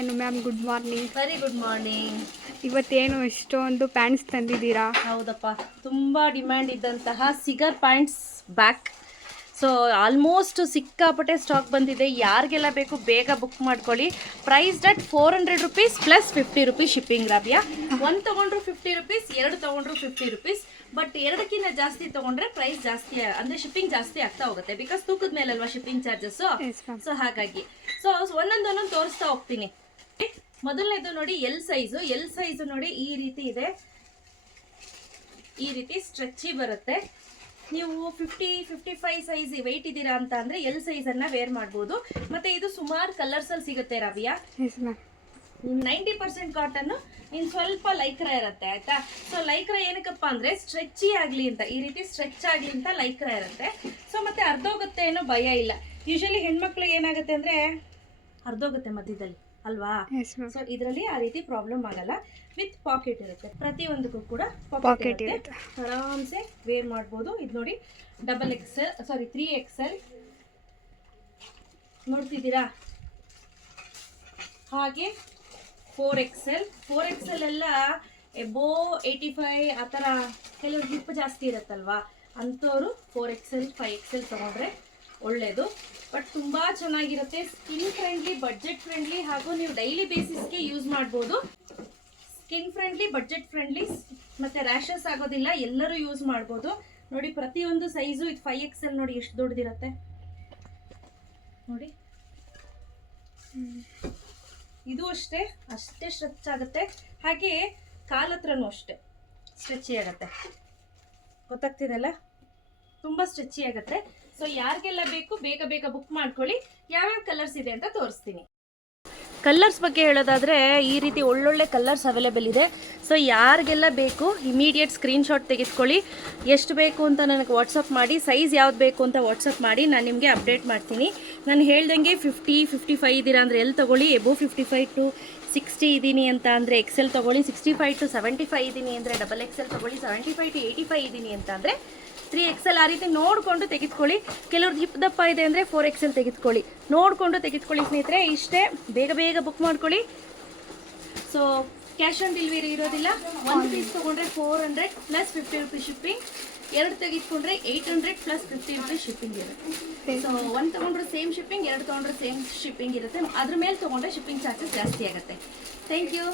ಏನು ma'am, good morning. Very good morning. ಇವತ್ತೇನು ಇಷ್ಟೊಂದು ಪ್ಯಾಂಟ್ಸ್ ತಂದಿದ್ದೀರಾ? ಹೌದಪ್ಪ, ತುಂಬ ಡಿಮ್ಯಾಂಡ್ ಇದ್ದಂತಹ cigar pants back. So almost ಸಿಕ್ಕಾಪಟ್ಟೆ ಸ್ಟಾಕ್ ಬಂದಿದೆ. ಯಾರಿಗೆಲ್ಲ ಬೇಕು ಬೇಗ ಬುಕ್ ಮಾಡ್ಕೊಳ್ಳಿ. Price that 400 rupees plus 50 rupees shipping. Rabia, ಒಂದು ತೊಗೊಂಡ್ರು 50 rupees, ಎರಡು ತೊಗೊಂಡ್ರು 50 rupees. ಬಟ್ ಎರಡಕ್ಕಿಂತ ಜಾಸ್ತಿ ತೊಗೊಂಡ್ರೆ ಪ್ರೈಸ್ ಜಾಸ್ತಿ, ಅಂದರೆ ಶಿಪ್ಪಿಂಗ್ ಜಾಸ್ತಿ ಆಗ್ತಾ ಹೋಗುತ್ತೆ. ಬಿಕಾಸ್ ತೂಕದ ಮೇಲಲ್ವಾ ಶಿಪ್ಪಿಂಗ್ ಚಾರ್ಜಸ್ಸು. ಸೊ ಹಾಗಾಗಿ ಒಂದೊಂದೊಂದೊಂದು ತೋರಿಸ್ತಾ ಹೋಗ್ತೀನಿ. ಮೊದಲನೇದು ನೋಡಿ, ಎಲ್ ಸೈಜು ನೋಡಿ ಈ ರೀತಿ ಇದೆ. ಈ ರೀತಿ ಸ್ಟ್ರೆಚ್ಚಿ ಬರುತ್ತೆ. ನೀವು 50-55 ಸೈಜ್ ವೆಯ್ಟ್ ಇದ್ದೀರಾ ಅಂತ ಅಂದರೆ ಎಲ್ ಸೈಜನ್ನು ವೇರ್ ಮಾಡ್ಬೋದು. ಮತ್ತು ಇದು ಸುಮಾರು ಕಲರ್ಸಲ್ಲಿ ಸಿಗುತ್ತೆ ರಾಬಿಯಾ. 90% ಕಾಟನ್ನು, ಇನ್ನು ಸ್ವಲ್ಪ ಲೈಕ್ರಾ ಇರುತ್ತೆ, ಆಯಿತಾ. ಸೊ ಲೈಕ್ರಾ ಏನಕ್ಕಪ್ಪ ಅಂದರೆ ಸ್ಟ್ರೆಚ್ಚಿ ಆಗಲಿ ಅಂತ, ಈ ರೀತಿ ಸ್ಟ್ರೆಚ್ ಆಗಲಿ ಅಂತ ಲೈಕ್ರಾ ಇರುತ್ತೆ. ಸೊ ಮತ್ತು ಅರ್ಧೋಗುತ್ತೆ ಏನೋ ಭಯ ಇಲ್ಲ. ಯೂಶಲಿ ಹೆಣ್ಮಕ್ಳಿಗೆ ಏನಾಗುತ್ತೆ ಅಂದರೆ ಅರ್ಧೋಗುತ್ತೆ ಮಧ್ಯದಲ್ಲಿ ಅಲ್ವಾ. ಸೊ ಇದರಲ್ಲಿ ಆ ರೀತಿ ಪ್ರಾಬ್ಲಮ್ ಆಗಲ್ಲ. ವಿತ್ ಪಾಕೆಟ್ ಇರುತ್ತೆ, ಪ್ರತಿಯೊಂದಕ್ಕೂ ಕೂಡ ಪಾಕೆಟ್ ಇರುತ್ತೆ. ಆರಾಮ್ಸೆ ವೇರ್ ಮಾಡ್ಬೋದು. ಇದು ನೋಡಿ XXL 3XL ನೋಡ್ತಿದ್ದೀರಾ. ಹಾಗೆ 4XL ಎಲ್ಲ ಎಬೋ 85 ಆ ಥರ ಕೆಲವರು ಹಿಪ್ ಜಾಸ್ತಿ ಇರುತ್ತಲ್ವಾ, ಅಂಥವ್ರು 4XL 5XL ತೊಗೊಂಡ್ರೆ ಒಳ್ಳೆಯದು. ಬಟ್ ತುಂಬ ಚೆನ್ನಾಗಿರುತ್ತೆ. ಸ್ಕಿನ್ ಫ್ರೆಂಡ್ಲಿ, ಬಡ್ಜೆಟ್ ಫ್ರೆಂಡ್ಲಿ, ಹಾಗೂ ನೀವು ಡೈಲಿ ಬೇಸಿಸ್ಗೆ ಯೂಸ್ ಮಾಡ್ಬೋದು. ಸ್ಕಿನ್ ಫ್ರೆಂಡ್ಲಿ, ಬಡ್ಜೆಟ್ ಫ್ರೆಂಡ್ಲಿ, ಮತ್ತು ರ್ಯಾಷಸ್ ಆಗೋದಿಲ್ಲ, ಎಲ್ಲರೂ ಯೂಸ್ ಮಾಡ್ಬೋದು. ನೋಡಿ ಪ್ರತಿಯೊಂದು ಸೈಜು. ಇದು 5XL ನೋಡಿ ಎಷ್ಟು ದೊಡ್ಡದಿರುತ್ತೆ ನೋಡಿ. ಇದು ಅಷ್ಟೇ ಸ್ಟ್ರೆಚ್ ಆಗುತ್ತೆ. ಹಾಗೆ ಕಾಲತ್ರನೂ ಅಷ್ಟೇ ಸ್ಟ್ರೆಚ್ಚಿ ಆಗುತ್ತೆ. ಗೊತ್ತಾಗ್ತಿದೆಲ್ಲ, ತುಂಬ ಸ್ಟ್ರೆಚ್ಚಿ ಆಗುತ್ತೆ. ಸೊ ಯಾರಿಗೆಲ್ಲ ಬೇಕು ಬೇಗ ಬೇಗ ಬುಕ್ ಮಾಡ್ಕೊಳ್ಳಿ. ಯಾವ್ಯಾವ ಕಲರ್ಸ್ ಇದೆ ಅಂತ ತೋರಿಸ್ತೀನಿ. ಕಲರ್ಸ್ ಬಗ್ಗೆ ಹೇಳೋದಾದರೆ ಈ ರೀತಿ ಒಳ್ಳೊಳ್ಳೆ ಕಲರ್ಸ್ ಅವೈಲೇಬಲ್ ಇದೆ. ಸೊ ಯಾರಿಗೆಲ್ಲ ಬೇಕು ಇಮಿಡಿಯೇಟ್ ಸ್ಕ್ರೀನ್ಶಾಟ್ ತೆಗೆದುಕೊಳ್ಳಿ. ಎಷ್ಟು ಬೇಕು ಅಂತ ನನಗೆ ವಾಟ್ಸಪ್ ಮಾಡಿ, ಸೈಜ್ ಯಾವ್ದು ಬೇಕು ಅಂತ ವಾಟ್ಸಪ್ ಮಾಡಿ, ನಾನು ನಿಮಗೆ ಅಪ್ಡೇಟ್ ಮಾಡ್ತೀನಿ. ನಾನು ಹೇಳ್ದಂಗೆ 50-55 ಇದ್ದೀರಾ ಅಂದರೆ ಎಲ್ಲಿ ತೊಗೊಳ್ಳಿ. ಎಬೋ 55 to 60 ಇದ್ದೀನಿ ಅಂತ ಅಂದರೆ XL ತೊಗೊಳ್ಳಿ. 65 to 75 ಇದ್ದೀನಿ ಅಂದರೆ XXL ತೊಗೊಳ್ಳಿ. 75 to 85 ಇದ್ದೀನಿ ಅಂತ ಅಂದರೆ 3XL. ಆ ರೀತಿ ನೋಡಿಕೊಂಡು ತೆಗೆದುಕೊಳ್ಳಿ. ಕೆಲವ್ರದ್ದು ಹಿಪ್ ದಪ್ಪ ಇದೆ ಅಂದರೆ 4XL ತೆಗೆದುಕೊಳ್ಳಿ. ನೋಡಿಕೊಂಡು ತೆಗೆದುಕೊಳ್ಳಿ ಸ್ನೇಹಿತರೆ. ಇಷ್ಟೇ, ಬೇಗ ಬೇಗ ಬುಕ್ ಮಾಡ್ಕೊಳ್ಳಿ. ಸೊ ಕ್ಯಾಶ್ ಆನ್ ಡೆಲಿವರಿ ಇರೋದಿಲ್ಲ. ಒಂದು ಪೀಸ್ ತೊಗೊಂಡ್ರೆ 400 ಪ್ಲಸ್ 50 rupees ಶಿಪ್ಪಿಂಗ್. ಎರಡು ತೆಗೆದುಕೊಂಡ್ರೆ 800 ಪ್ಲಸ್ 50 rupees ಶಿಪ್ಪಿಂಗ್ ಇರುತ್ತೆ. ಸೊ ಒಂದು ತೊಗೊಂಡ್ರೆ ಸೇಮ್ ಶಿಪ್ಪಿಂಗ್, ಎರಡು ತೊಗೊಂಡ್ರೆ ಸೇಮ್ ಶಿಪ್ಪಿಂಗ್ ಇರುತ್ತೆ. ಅದ್ರ ಮೇಲೆ ತೊಗೊಂಡ್ರೆ ಶಿಪ್ಪಿಂಗ್ ಚಾರ್ಜಸ್ ಜಾಸ್ತಿ ಆಗುತ್ತೆ. Thank you.